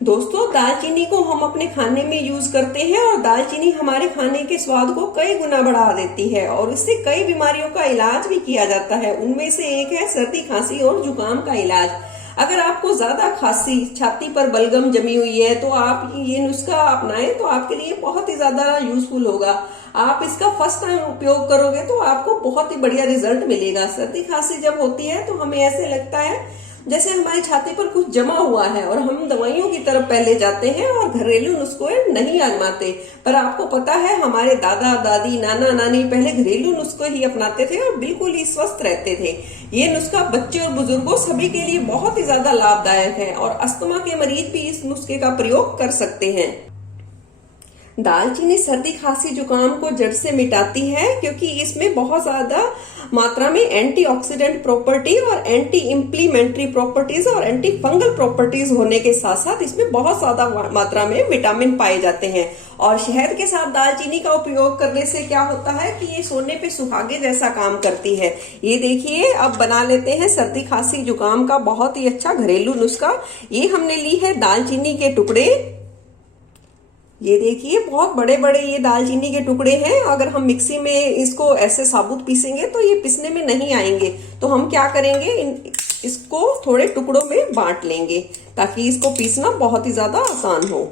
दोस्तों, दालचीनी को हम अपने खाने में यूज करते हैं और दालचीनी हमारे खाने के स्वाद को कई गुना बढ़ा देती है और इससे कई बीमारियों का इलाज भी किया जाता है। उनमें से एक है सर्दी, खांसी और जुकाम का इलाज। अगर आपको ज्यादा खांसी, छाती पर बलगम जमी हुई है तो आप ये नुस्खा अपनाएं तो आपके लिए बहुत ही ज्यादा यूजफुल होगा। आप इसका फर्स्ट टाइम उपयोग करोगे तो आपको बहुत ही बढ़िया रिजल्ट मिलेगा। सर्दी खांसी जब होती है तो हमें ऐसे लगता है जैसे हमारी छाती पर कुछ जमा हुआ है और हम दवाइयों की तरफ पहले जाते हैं और घरेलू नुस्खे नहीं आजमाते। पर आपको पता है, हमारे दादा दादी, नाना नानी पहले घरेलू नुस्खे ही अपनाते थे और बिल्कुल ही स्वस्थ रहते थे। ये नुस्खा बच्चे और बुजुर्गों सभी के लिए बहुत ही ज्यादा लाभदायक है और अस्थमा के मरीज भी इस नुस्खे का प्रयोग कर सकते हैं। दालचीनी सर्दी, खांसी, जुकाम को जड़ से मिटाती है क्योंकि इसमें बहुत ज्यादा मात्रा में एंटीऑक्सीडेंट प्रॉपर्टी और एंटी इंप्लीमेंट्री प्रॉपर्टीज और एंटी फंगल प्रॉपर्टीज होने के साथ साथ इसमें बहुत ज्यादा मात्रा में विटामिन पाए जाते हैं। और शहद के साथ दालचीनी का उपयोग करने से क्या होता है कि ये सोने पे सुहागे जैसा काम करती है। ये देखिए, अब बना लेते हैं सर्दी, खांसी, जुकाम का बहुत ही अच्छा घरेलू नुस्खा। ये हमने ली है दालचीनी के टुकड़े। ये देखिए, बहुत बड़े बड़े ये दालचीनी के टुकड़े हैं। अगर हम मिक्सी में इसको ऐसे साबुत पीसेंगे तो ये पीसने में नहीं आएंगे। तो हम क्या करेंगे, इसको थोड़े टुकड़ों में बांट लेंगे ताकि इसको पीसना बहुत ही ज्यादा आसान हो।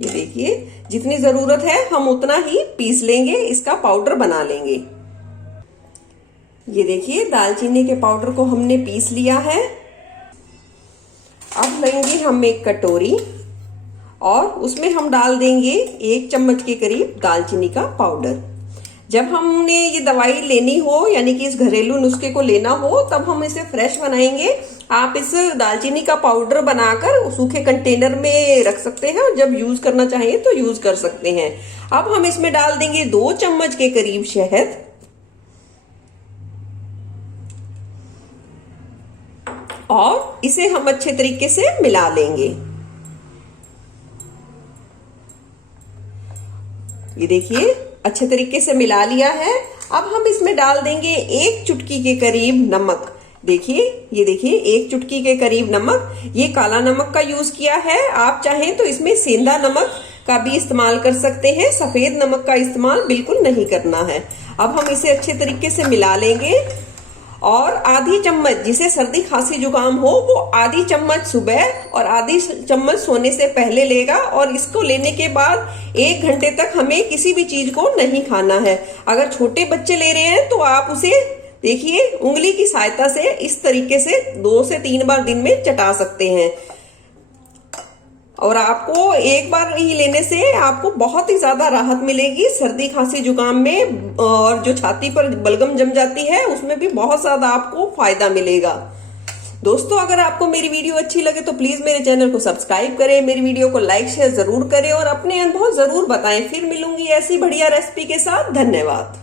ये देखिए, जितनी जरूरत है हम उतना ही पीस लेंगे, इसका पाउडर बना लेंगे। ये देखिए, दालचीनी के पाउडर को हमने पीस लिया है। अब लेंगे हम एक कटोरी और उसमें हम डाल देंगे 1 चम्मच के करीब दालचीनी का पाउडर। जब हमने ये दवाई लेनी हो, यानी कि इस घरेलू नुस्खे को लेना हो, तब हम इसे फ्रेश बनाएंगे। आप इस दालचीनी का पाउडर बनाकर सूखे कंटेनर में रख सकते हैं और जब यूज करना चाहिए तो यूज कर सकते हैं। अब हम इसमें डाल देंगे 2 चम्मच के करीब शहद और इसे हम अच्छे तरीके से मिला लेंगे। ये देखिए, अच्छे तरीके से मिला लिया है। अब हम इसमें डाल देंगे 1 चुटकी के करीब नमक। देखिए, ये देखिए, 1 चुटकी के करीब नमक। ये काला नमक का यूज किया है। आप चाहें तो इसमें सेंधा नमक का भी इस्तेमाल कर सकते हैं। सफेद नमक का इस्तेमाल बिल्कुल नहीं करना है। अब हम इसे अच्छे तरीके से मिला लेंगे और आधी चम्मच, जिसे सर्दी, खांसी, जुकाम हो, वो आधी चम्मच सुबह और आधी चम्मच सोने से पहले लेगा। और इसको लेने के बाद 1 घंटे तक हमें किसी भी चीज को नहीं खाना है। अगर छोटे बच्चे ले रहे हैं तो आप उसे देखिए उंगली की सहायता से इस तरीके से 2 से 3 बार दिन में चटा सकते हैं। और आपको एक बार ही लेने से आपको बहुत ही ज्यादा राहत मिलेगी सर्दी, खांसी, जुकाम में। और जो छाती पर बलगम जम जाती है उसमें भी बहुत ज्यादा आपको फायदा मिलेगा। दोस्तों, अगर आपको मेरी वीडियो अच्छी लगे तो प्लीज मेरे चैनल को सब्सक्राइब करें, मेरी वीडियो को लाइक शेयर जरूर करें और अपने अनुभव जरूर बताएं। फिर मिलूंगी ऐसी बढ़िया रेसिपी के साथ। धन्यवाद।